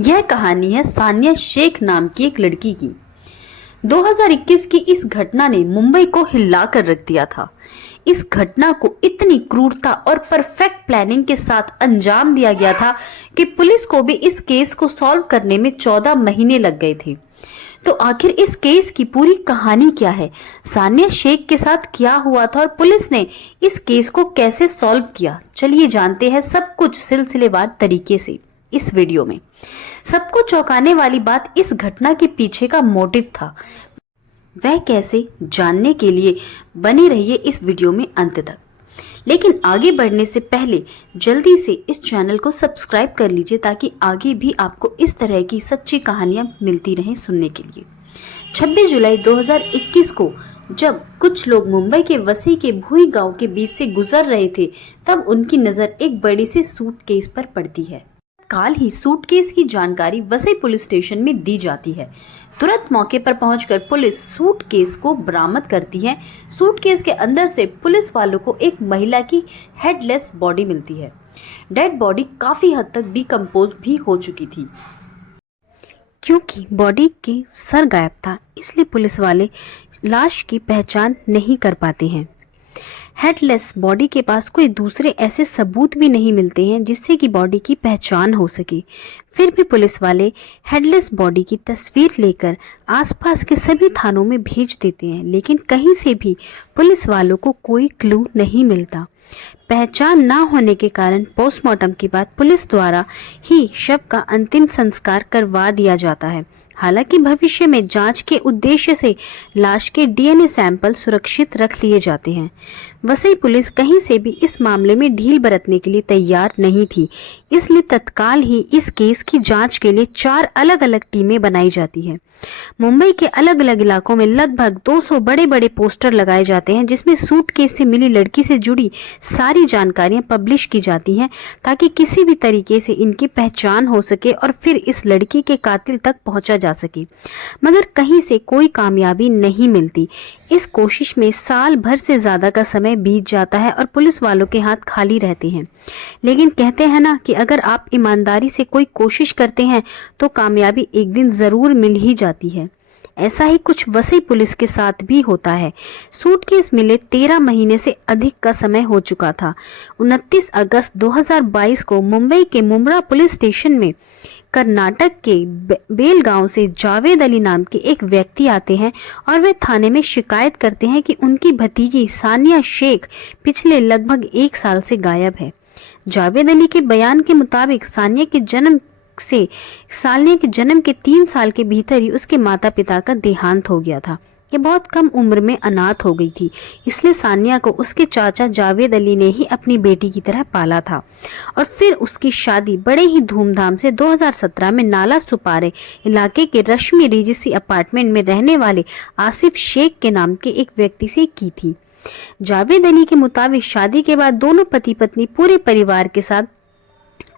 यह कहानी है सानिया शेख नाम की एक लड़की की। 2021 की इस घटना ने मुंबई को हिला कर रख दिया था। इस घटना को इतनी क्रूरता और परफेक्ट प्लानिंग के साथ अंजाम दिया गया था कि पुलिस को भी इस केस को सॉल्व करने में 14 महीने लग गए थे। तो आखिर इस केस की पूरी कहानी क्या है, सानिया शेख के साथ क्या हुआ था और पुलिस ने इस केस को कैसे सॉल्व किया, चलिए जानते हैं सब कुछ सिलसिलेवार तरीके से इस वीडियो में। सबको चौंकाने वाली बात इस घटना के पीछे का मोटिव था, वह कैसे, जानने के लिए बने रहिए इस वीडियो में अंत तक। लेकिन आगे बढ़ने से पहले जल्दी से इस चैनल को सब्सक्राइब कर लीजिए ताकि आगे भी आपको इस तरह की सच्ची कहानियां मिलती रहें सुनने के लिए। 26 जुलाई 2021 को जब कुछ लोग मुंबई के वसई के भूई गांव के बीच से गुजर रहे थे, तब उनकी नजर एक बड़ी सी सूटकेस पर पड़ती है। काल ही सूटकेस की जानकारी वसई पुलिस स्टेशन में दी जाती है। तुरंत मौके पर पहुंचकर पुलिस सूटकेस को बरामद करती है। सूटकेस के अंदर से पुलिस वालों को एक महिला की हेडलेस बॉडी मिलती है। डेड बॉडी काफी हद तक डिकम्पोज भी हो चुकी थी। क्योंकि बॉडी के सर गायब था, इसलिए पुलिस वाले लाश की पहचान नहीं कर पाते हैं। हेडलेस बॉडी के पास कोई दूसरे ऐसे सबूत भी नहीं मिलते हैं जिससे कि बॉडी की पहचान हो सके। फिर भी पुलिस वाले हेडलेस बॉडी की तस्वीर लेकर आसपास के सभी थानों में भेज देते हैं, लेकिन कहीं से भी पुलिस वालों को कोई क्लू नहीं मिलता। पहचान ना होने के कारण पोस्टमार्टम के बाद पुलिस द्वारा ही शव का अंतिम संस्कार करवा दिया जाता है। हालांकि भविष्य में जांच के उद्देश्य से लाश के डीएनए सैंपल सुरक्षित रख लिए जाते हैं। वसई पुलिस कहीं से भी इस मामले में ढील बरतने के लिए तैयार नहीं थी, इसलिए तत्काल ही इस केस की जांच के लिए 4 अलग अलग टीमें बनाई जाती है। मुंबई के अलग अलग इलाकों में लगभग 200 बड़े बड़े पोस्टर लगाए जाते हैं जिसमें सूटकेस से मिली लड़की से जुड़ी सारी जानकारियां पब्लिश की जाती हैं ताकि किसी भी तरीके से इनकी पहचान हो सके और फिर इस लड़की के कातिल तक पहुंचा जा सके। मगर कहीं से कोई कामयाबी नहीं मिलती। इस कोशिश में साल भर से ज्यादा का समय बीत जाता है और पुलिस वालों के हाथ खाली रहते हैं। लेकिन कहते हैं ना कि अगर आप ईमानदारी से कोई कोशिश करते हैं तो कामयाबी एक दिन जरूर मिल ही जाती है। ऐसा ही कुछ वसई पुलिस के साथ भी होता है। सूटकेस मिले 13 महीने से अधिक का समय हो चुका था। 29 अगस्त 2022 को मुंबई के मुंब्रा पुलिस स्टेशन में कर्नाटक के बेलगांव से जावेद अली नाम के एक व्यक्ति आते हैं और वे थाने में शिकायत करते हैं कि उनकी भतीजी सानिया शेख पिछले लगभग 1 साल से गायब है। जावेद अली के बयान के मुताबिक सानिया के जन्म के 3 साल के भीतर ही उसके माता पिता का देहांत हो गया था। ये बहुत कम उम्र में अनाथ हो गई थी, इसलिए सानिया को उसके चाचा जावेद अली ने ही अपनी बेटी की तरह पाला था। और फिर उसकी शादी बड़े ही धूमधाम से 2017 में नाला सुपारे इलाके के रश्मि रीजेंसी अपार्टमेंट में रहने वाले आसिफ शेख के नाम के एक व्यक्ति से की थी। जावेद अली के मुताबिक शादी के बाद दोनों पति पत्नी पूरे परिवार के साथ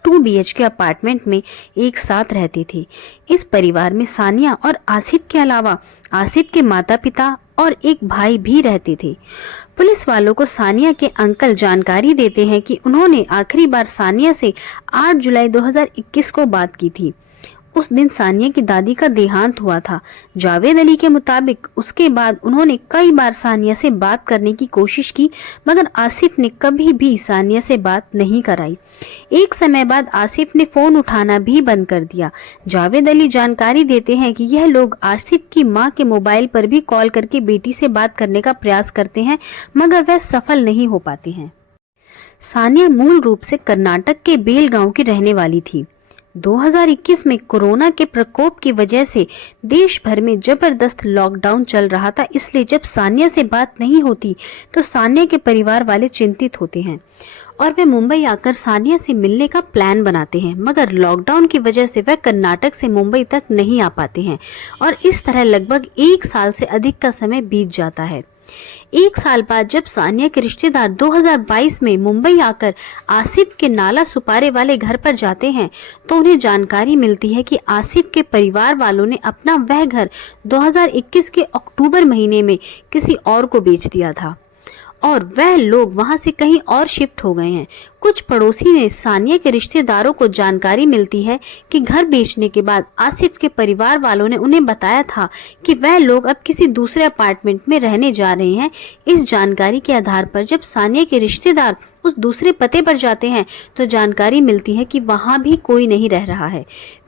2 BHK अपार्टमेंट में एक साथ रहते थे। इस परिवार में सानिया और आसिफ के अलावा आसिफ के माता पिता और एक भाई भी रहते थे। पुलिस वालों को सानिया के अंकल जानकारी देते हैं कि उन्होंने आखिरी बार सानिया से 8 जुलाई 2021 को बात की थी। उस दिन सानिया की दादी का देहांत हुआ था। जावेद अली के मुताबिक उसके बाद उन्होंने कई बार सानिया से बात करने की कोशिश की, मगर आसिफ ने कभी भी सानिया से बात नहीं कराई। एक समय बाद आसिफ ने फोन उठाना भी बंद कर दिया। जावेद अली जानकारी देते हैं कि यह लोग आसिफ की मां के मोबाइल पर भी कॉल करके बेटी से बात करने का प्रयास करते हैं, मगर वह सफल नहीं हो पाते हैं। सानिया मूल रूप से कर्नाटक के बेलगांव की रहने वाली थी। 2021 में कोरोना के प्रकोप की वजह से देश भर में जबरदस्त लॉकडाउन चल रहा था, इसलिए जब सानिया से बात नहीं होती तो सानिया के परिवार वाले चिंतित होते हैं और वे मुंबई आकर सानिया से मिलने का प्लान बनाते हैं। मगर लॉकडाउन की वजह से वह कर्नाटक से मुंबई तक नहीं आ पाते हैं और इस तरह लगभग 1 साल से अधिक का समय बीत जाता है। 1 साल बाद जब सानिया के रिश्तेदार 2022 में मुंबई आकर आसिफ के नाला सुपारे वाले घर पर जाते हैं तो उन्हें जानकारी मिलती है कि आसिफ के परिवार वालों ने अपना वह घर 2021 के अक्टूबर महीने में किसी और को बेच दिया था और वह लोग वहां से कहीं और शिफ्ट हो गए हैं। कुछ पड़ोसी ने सानिया के रिश्तेदारों को जानकारी मिलती है कि घर बेचने के बाद आसिफ के परिवार वालों ने उन्हें बताया था कि वह लोग अब किसी दूसरे अपार्टमेंट में रहने जा रहे हैं। इस जानकारी के आधार पर जब सानिया के रिश्तेदार उस दूसरे पते पर जाते हैं तो जानकारी मिलती है कि वहां भी कोई नहीं रह रहा है।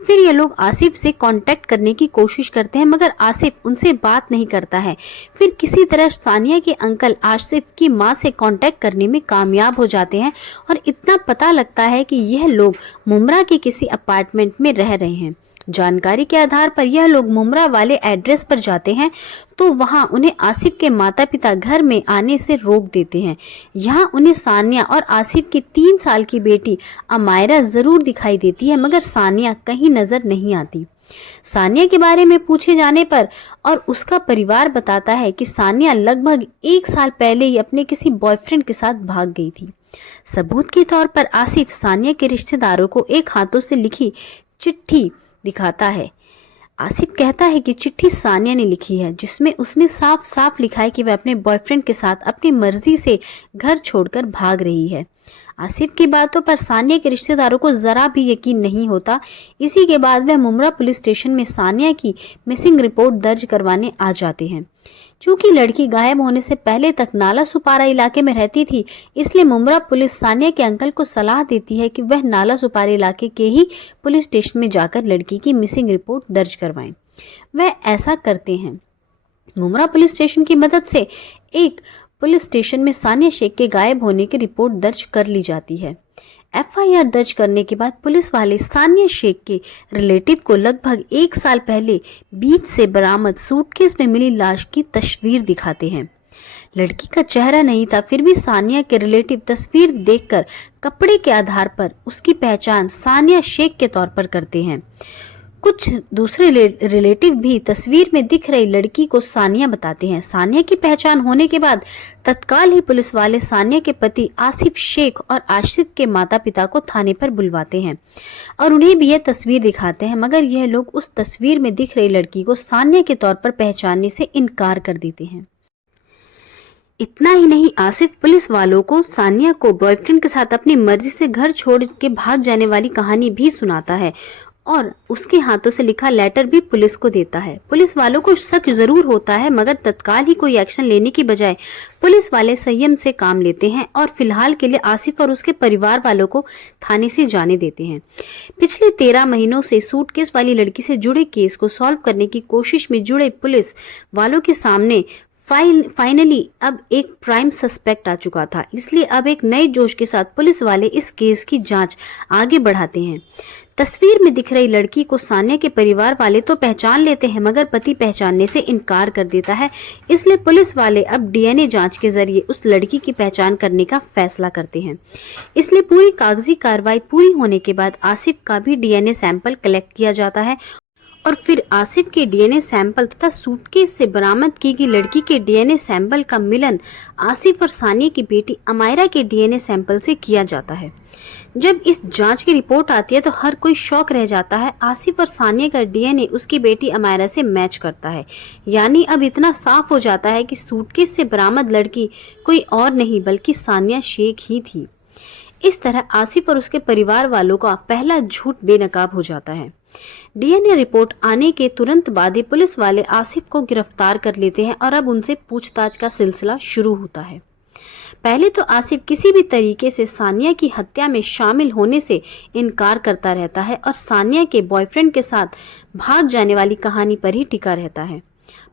फिर ये लोग आसिफ से कांटेक्ट करने की कोशिश करते हैं मगर आसिफ उनसे बात नहीं करता है। फिर किसी तरह सानिया के अंकल आसिफ की मां से कांटेक्ट करने में कामयाब हो जाते हैं और इतना पता लगता है कि यह लोग मुमरा के किसी अपार्टमेंट में रह रहे हैं। जानकारी के आधार पर यह लोग मुमरा वाले एड्रेस पर जाते हैं तो वहां उन्हें आसिफ के माता पिता घर में आने से रोक देते हैं। यहाँ उन्हें सानिया और आसिफ की 3 साल की बेटी अमायरा जरूर दिखाई देती है मगर सानिया कहीं नजर नहीं आती। सानिया के बारे में पूछे जाने पर और उसका परिवार बताता है कि सानिया लगभग 1 साल पहले ही अपने किसी बॉयफ्रेंड के साथ भाग गई थी। सबूत के तौर पर आसिफ सानिया के रिश्तेदारों को एक हाथों से लिखी चिट्ठी दिखाता है। आसिफ कहता है कि चिट्ठी सानिया ने लिखी है जिसमें उसने साफ साफ लिखा है कि वह अपने बॉयफ्रेंड के साथ अपनी मर्जी से घर छोड़कर भाग रही है। आसिफ की बातों पर सानिया के रिश्तेदारों को जरा भी यकीन नहीं होता। इसी के बाद वह मुमरा पुलिस स्टेशन में सानिया की मिसिंग रिपोर्ट दर्ज करवाने आ जाते हैं। चूंकि लड़की गायब होने से पहले तक नाला सुपारा इलाके में रहती थी, इसलिए मुमरा पुलिस सानिया के अंकल को सलाह देती है कि वह नाला सुपारा इलाके के ही पुलिस स्टेशन में जाकर लड़की की मिसिंग रिपोर्ट दर्ज करवाएं। वह ऐसा करते हैं। मुमरा पुलिस स्टेशन की मदद से एक पुलिस स्टेशन में सानिया शेख के गायब होने की रिपोर्ट दर्ज कर ली जाती है। एफआईआर दर्ज करने के बाद पुलिस वाले सानिया शेख के रिलेटिव को लगभग 1 साल पहले बीच से बरामद सूटकेस में मिली लाश की तस्वीर दिखाते हैं। लड़की का चेहरा नहीं था, फिर भी सानिया के रिलेटिव तस्वीर देखकर कपड़े के आधार पर उसकी पहचान सानिया शेख के तौर पर करते हैं। कुछ दूसरे रिलेटिव भी तस्वीर में दिख रही लड़की को सानिया बताते हैं। सानिया की पहचान होने के बाद तत्काल ही पुलिस वाले सानिया के पति आसिफ शेख और आसिफ के माता पिता को थाने पर बुलवाते हैं और उन्हें भी यह तस्वीर दिखाते हैं मगर यह लोग उस तस्वीर में दिख रही लड़की को सानिया के तौर पर पहचानने से इनकार कर देते हैं। इतना ही नहीं, आसिफ पुलिस वालों को सानिया को बॉयफ्रेंड के साथ अपनी मर्जी से घर छोड़ के भाग जाने वाली कहानी भी सुनाता है और उसके हाथों से लिखा लेटर भी पुलिस को देता है। पुलिस वालों को शक जरूर होता है मगर तत्काल ही कोई एक्शन लेने की बजाय पुलिस वाले संयम से काम लेते हैं और फिलहाल के लिए आसिफ और उसके परिवार वालों को थाने से जाने देते हैं। पिछले 13 महीनों से सूटकेस वाली लड़की से जुड़े केस को सॉल्व करने की कोशिश में जुड़े पुलिस वालों के सामने फाइनली अब एक प्राइम सस्पेक्ट आ चुका था, इसलिए अब एक नए जोश के साथ पुलिस वाले इस केस की जांच आगे बढ़ाते हैं। तस्वीर में दिख रही लड़की को सानिया के परिवार वाले तो पहचान लेते हैं मगर पति पहचानने से इनकार कर देता है, इसलिए पुलिस वाले अब डीएनए जांच के जरिए उस लड़की की पहचान करने का फैसला करते हैं। इसलिए पूरी कागजी कार्रवाई पूरी होने के बाद आसिफ का भी डीएनए सैंपल कलेक्ट किया जाता है और फिर आसिफ के डीएनए सैंपल तथा सूटकेस से बरामद की गई लड़की के डीएनए सैंपल का मिलन आसिफ और सानिया की बेटी अमायरा के डीएनए सैंपल से किया जाता है। जब इस जांच की रिपोर्ट आती है तो हर कोई शॉक रह जाता है। आसिफ और सानिया का डीएनए उसकी बेटी अमायरा से मैच करता है, यानी अब इतना साफ हो जाता है कि सूटकेस से बरामद लड़की कोई और नहीं बल्कि सानिया शेख ही थी। इस तरह आसिफ और उसके परिवार वालों का पहला झूठ बेनकाब हो जाता है। डीएनए रिपोर्ट आने के तुरंत बाद ही पुलिस वाले आसिफ को गिरफ्तार कर लेते हैं और अब उनसे पूछताछ का सिलसिला शुरू होता है। पहले तो आसिफ किसी भी तरीके से सानिया की हत्या में शामिल होने से इनकार करता रहता है और सानिया के बॉयफ्रेंड के साथ भाग जाने वाली कहानी पर ही टिका रहता है।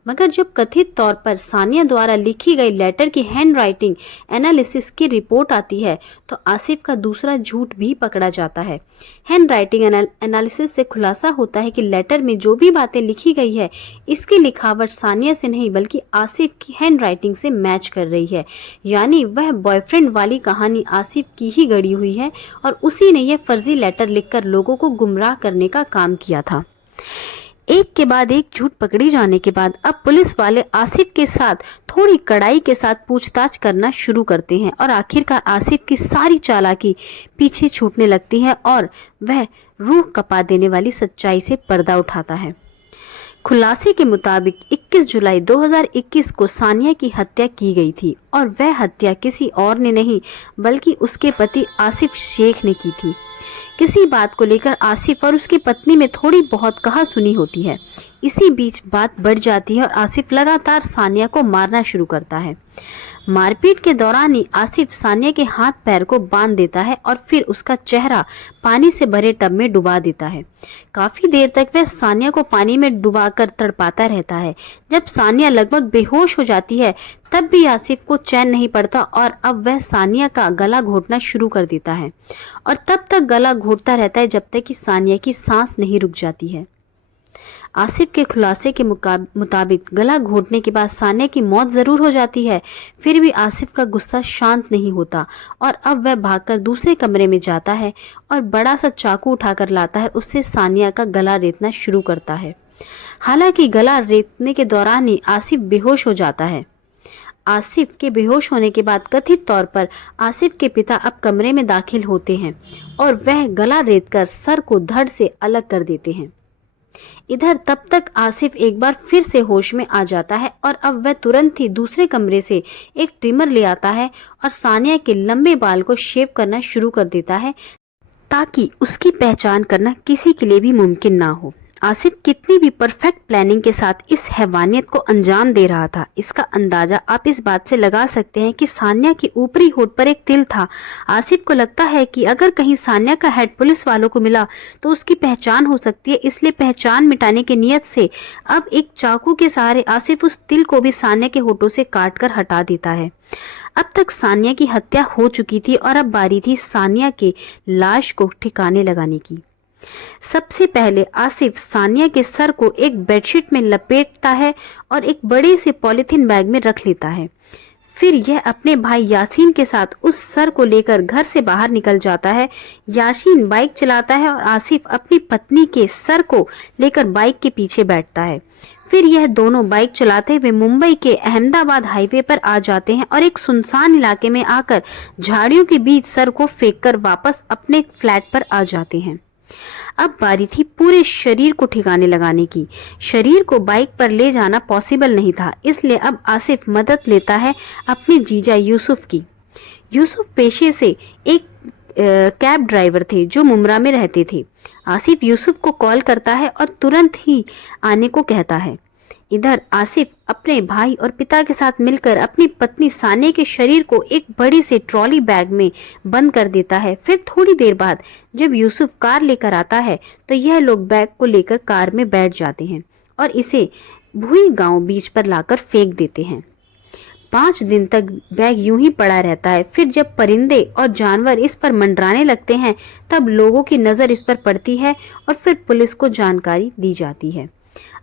मगर जब कथित तौर पर सानिया द्वारा लिखी गई लेटर की हैंडराइटिंग एनालिसिस की रिपोर्ट आती है तो आसिफ का दूसरा झूठ भी पकड़ा जाता है। हैंडराइटिंग एनालिसिस से खुलासा होता है कि लेटर में जो भी बातें लिखी गई है इसकी लिखावट सानिया से नहीं बल्कि आसिफ की हैंडराइटिंग से मैच कर रही है, यानी वह बॉयफ्रेंड वाली कहानी आसिफ की ही गढ़ी हुई है और उसी ने यह फर्जी लेटर लिखकर लोगों को गुमराह करने का काम किया था। एक के बाद एक झूठ पकड़ी जाने के बाद अब पुलिस वाले आसिफ के साथ थोड़ी कड़ाई के साथ पूछताछ करना शुरू करते हैं और आखिरकार आसिफ की सारी चालाकी पीछे छूटने लगती है और वह रूह कपा देने वाली सच्चाई से पर्दा उठाता है। खुलासे के मुताबिक 21 जुलाई 2021 को सानिया की हत्या की गई थी और वह हत्या किसी और ने नहीं बल्कि उसके पति आसिफ शेख ने की थी। किसी बात को लेकर आसिफ और उसकी पत्नी में थोड़ी बहुत कहा-सुनी होती है। इसी बीच बात बढ़ जाती है और आसिफ लगातार सानिया को मारना शुरू करता है। मारपीट के दौरान ही आसिफ सानिया के हाथ पैर को बांध देता है और फिर उसका चेहरा पानी से भरे टब में डुबा देता है। काफी देर तक वह सानिया को पानी में डुबाकर तड़पाता रहता है। जब सानिया लगभग बेहोश हो जाती है तब भी आसिफ को चैन नहीं पड़ता और अब वह सानिया का गला घोटना शुरू कर देता है और तब तक गला घोटता रहता है जब तक कि सानिया की सांस नहीं रुक जाती है। आसिफ के खुलासे के मुताबिक गला घोटने के बाद सानिया की मौत जरूर हो जाती है, फिर भी आसिफ का गुस्सा शांत नहीं होता और अब वह भागकर दूसरे कमरे में जाता है और बड़ा सा चाकू उठाकर लाता है, उससे सानिया का गला रेतना शुरू करता है। हालांकि गला रेतने के दौरान ही आसिफ बेहोश हो जाता है। आसिफ के बेहोश होने के बाद कथित तौर पर आसिफ के पिता अब कमरे में दाखिल होते हैं और वह गला रेतकर सर को धड़ से अलग कर देते हैं। इधर तब तक आसिफ एक बार फिर से होश में आ जाता है और अब वह तुरंत ही दूसरे कमरे से एक ट्रिमर ले आता है और सानिया के लंबे बाल को शेव करना शुरू कर देता है ताकि उसकी पहचान करना किसी के लिए भी मुमकिन ना हो। आसिफ कितनी भी परफेक्ट प्लानिंग के साथ इस हैवानियत को अंजाम दे रहा था, इसका अंदाजा आप इस बात से लगा सकते हैं कि सानिया की ऊपरी होठ पर एक तिल था। आसिफ को लगता है कि अगर कहीं सानिया का हेड पुलिस वालों को मिला तो उसकी पहचान हो सकती है, इसलिए पहचान मिटाने की नियत से अब एक चाकू के सहारे आसिफ उस तिल को भी सानिया के होठों से काट कर हटा देता है। अब तक सानिया की हत्या हो चुकी थी और अब बारी थी सानिया के लाश को ठिकाने लगाने की। सबसे पहले आसिफ सानिया के सर को एक बेडशीट में लपेटता है और एक बड़े से पॉलिथीन बैग में रख लेता है। फिर यह अपने भाई यासीन के साथ उस सर को लेकर घर से बाहर निकल जाता है। यासीन बाइक चलाता है और आसिफ अपनी पत्नी के सर को लेकर बाइक के पीछे बैठता है। फिर यह दोनों बाइक चलाते हुए मुंबई के अहमदाबाद हाईवे पर आ जाते हैं और एक सुनसान इलाके में आकर झाड़ियों के बीच सर को फेंककर वापस अपने फ्लैट पर आ जाते हैं। अब बारी थी पूरे शरीर को ठिकाने लगाने की। शरीर को बाइक पर ले जाना पॉसिबल नहीं था, इसलिए अब आसिफ मदद लेता है अपने जीजा यूसुफ की। यूसुफ पेशे से एक कैब ड्राइवर थे जो मुमरा में रहते थे। आसिफ यूसुफ को कॉल करता है और तुरंत ही आने को कहता है। इधर आसिफ अपने भाई और पिता के साथ मिलकर अपनी पत्नी सानिया के शरीर को एक बड़ी से ट्रॉली बैग में बंद कर देता है। फिर थोड़ी देर बाद जब यूसुफ कार लेकर आता है तो यह लोग बैग को लेकर कार में बैठ जाते हैं और इसे भुई गांव बीच पर लाकर फेंक देते हैं। 5 दिन तक बैग यूं ही पड़ा रहता है। फिर जब परिंदे और जानवर इस पर मंडराने लगते हैं तब लोगों की नजर इस पर पड़ती है और फिर पुलिस को जानकारी दी जाती है।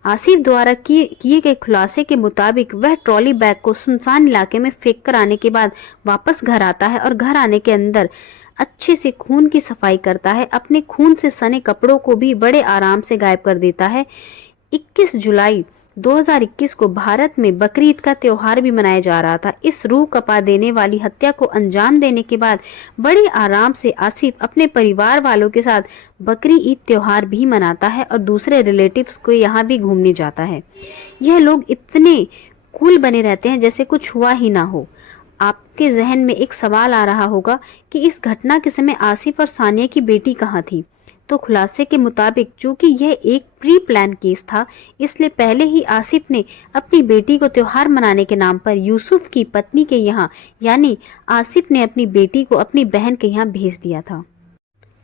आसिफ द्वारा किए गए खुलासे के मुताबिक वह ट्रॉली बैग को सुनसान इलाके में फेंक कर आने के बाद वापस घर आता है और घर आने के अंदर अच्छे से खून की सफाई करता है। अपने खून से सने कपड़ों को भी बड़े आराम से गायब कर देता है। 21 जुलाई 2021 को भारत में बकरीद का त्योहार भी मनाया जा रहा था। इस रूह कपा देने वाली हत्या को अंजाम देने के बाद बड़े आराम से आसिफ अपने परिवार वालों के साथ बकरी ईद त्योहार भी मनाता है और दूसरे रिलेटिव्स को यहाँ भी घूमने जाता है। यह लोग इतने कूल बने रहते हैं जैसे कुछ हुआ ही ना हो। आपके जहन में एक सवाल आ रहा होगा कि इस घटना के समय आसिफ और सानिया की बेटी कहाँ थी? तो खुलासे के मुताबिक चूंकि यह एक प्री प्लान केस था, इसलिए पहले ही आसिफ ने अपनी बेटी को त्योहार मनाने के नाम पर यूसुफ की पत्नी के यहाँ, यानी आसिफ ने अपनी बेटी को अपनी बहन के यहाँ भेज दिया था।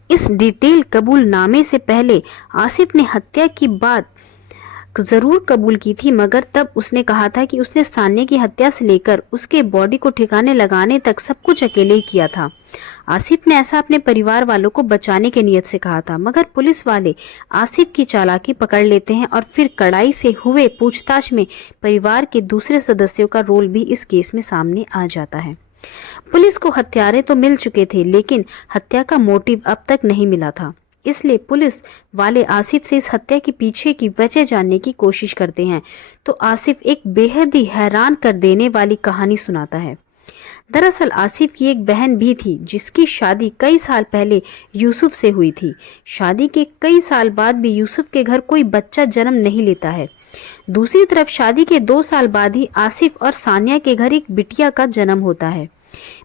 इस डिटेल कबूलनामे से पहले आसिफ ने हत्या की बात जरूर कबूल की थी, मगर तब उसने कहा था कि उसने सानिया की हत्या से लेकर उसके बॉडी को ठिकाने लगाने तक सब कुछ अकेले ही किया था। आसिफ ने ऐसा अपने परिवार वालों को बचाने के नियत से कहा था, मगर पुलिस वाले आसिफ की चालाकी पकड़ लेते हैं और फिर कड़ाई से हुए पूछताछ में परिवार के दूसरे सदस्यों का रोल भी इस केस में सामने आ जाता है। पुलिस को हत्यारे तो मिल चुके थे, लेकिन हत्या का मोटिव अब तक नहीं मिला था। इसलिए पुलिस वाले आसिफ से इस हत्या के पीछे की वजह जानने की कोशिश करते हैं तो आसिफ एक बेहद ही हैरान कर देने वाली कहानी सुनाता है। दरअसल आसिफ की एक बहन भी थी जिसकी शादी कई साल पहले यूसुफ से हुई थी। शादी के कई साल बाद भी यूसुफ के घर कोई बच्चा जन्म नहीं लेता है। दूसरी तरफ शादी के 2 साल बाद ही आसिफ और सानिया के घर एक बिटिया का जन्म होता है।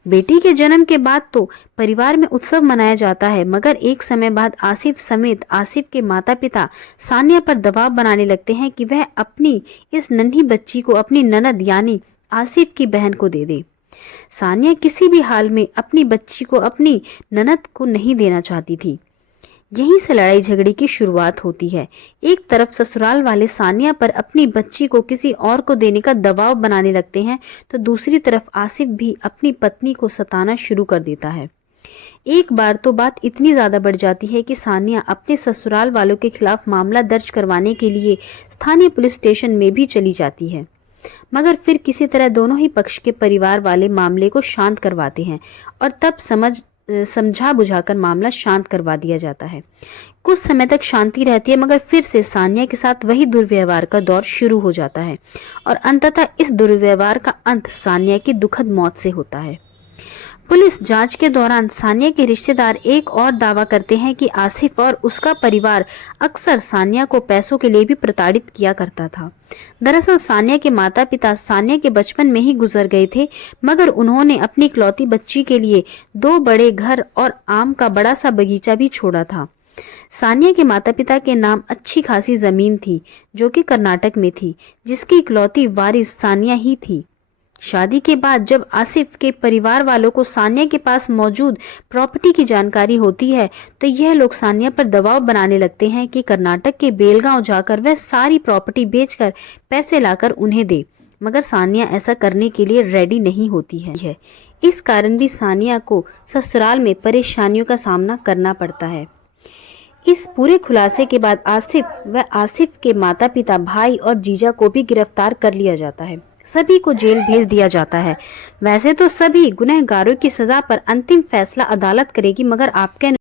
बेटी के जन्म के बाद तो परिवार में उत्सव मनाया जाता है, मगर एक समय बाद आसिफ समेत आसिफ के माता पिता सानिया पर दबाव बनाने लगते हैं कि वह अपनी इस नन्ही बच्ची को अपनी ननद यानी आसिफ की बहन को दे दे। सानिया किसी भी हाल में अपनी बच्ची को अपनी ननद को नहीं देना चाहती थी। यहीं से लड़ाई झगड़े की शुरुआत होती है। एक तरफ ससुराल वाले सानिया पर अपनी बच्ची को किसी और को देने का दबाव बनाने लगते हैं, तो दूसरी तरफ आसिफ भी अपनी पत्नी को सताना शुरू कर देता है। एक बार तो बात इतनी ज्यादा बढ़ जाती है कि सानिया अपने ससुराल वालों के खिलाफ मामला दर्ज करवाने के लिए स्थानीय पुलिस स्टेशन में भी चली जाती है, मगर फिर किसी तरह दोनों ही पक्ष के परिवार वाले मामले को शांत करवाते हैं और तब समझा बुझाकर मामला शांत करवा दिया जाता है। कुछ समय तक शांति रहती है, मगर फिर से सानिया के साथ वही दुर्व्यवहार का दौर शुरू हो जाता है और अंततः इस दुर्व्यवहार का अंत सानिया की दुखद मौत से होता है। पुलिस जांच के दौरान सानिया के रिश्तेदार एक और दावा करते हैं कि आसिफ और उसका परिवार अक्सर सानिया को पैसों के लिए भी प्रताड़ित किया करता था। दरअसल सानिया के माता पिता सानिया के बचपन में ही गुजर गए थे, मगर उन्होंने अपनी इकलौती बच्ची के लिए 2 बड़े घर और आम का बड़ा सा बगीचा भी छोड़ा था। सानिया के माता पिता के नाम अच्छी खासी जमीन थी जो कि कर्नाटक में थी, जिसकी इकलौती वारिस सानिया ही थी। शादी के बाद जब आसिफ के परिवार वालों को सानिया के पास मौजूद प्रॉपर्टी की जानकारी होती है, तो यह लोग सानिया पर दबाव बनाने लगते हैं कि कर्नाटक के बेलगांव जाकर वह सारी प्रॉपर्टी बेचकर पैसे लाकर उन्हें दे, मगर सानिया ऐसा करने के लिए रेडी नहीं होती है। इस कारण भी सानिया को ससुराल में परेशानियों का सामना करना पड़ता है। इस पूरे खुलासे के बाद आसिफ व आसिफ के माता पिता, भाई और जीजा को भी गिरफ्तार कर लिया जाता है। सभी को जेल भेज दिया जाता है। वैसे तो सभी गुनहगारों की सजा पर अंतिम फैसला अदालत करेगी, मगर आपके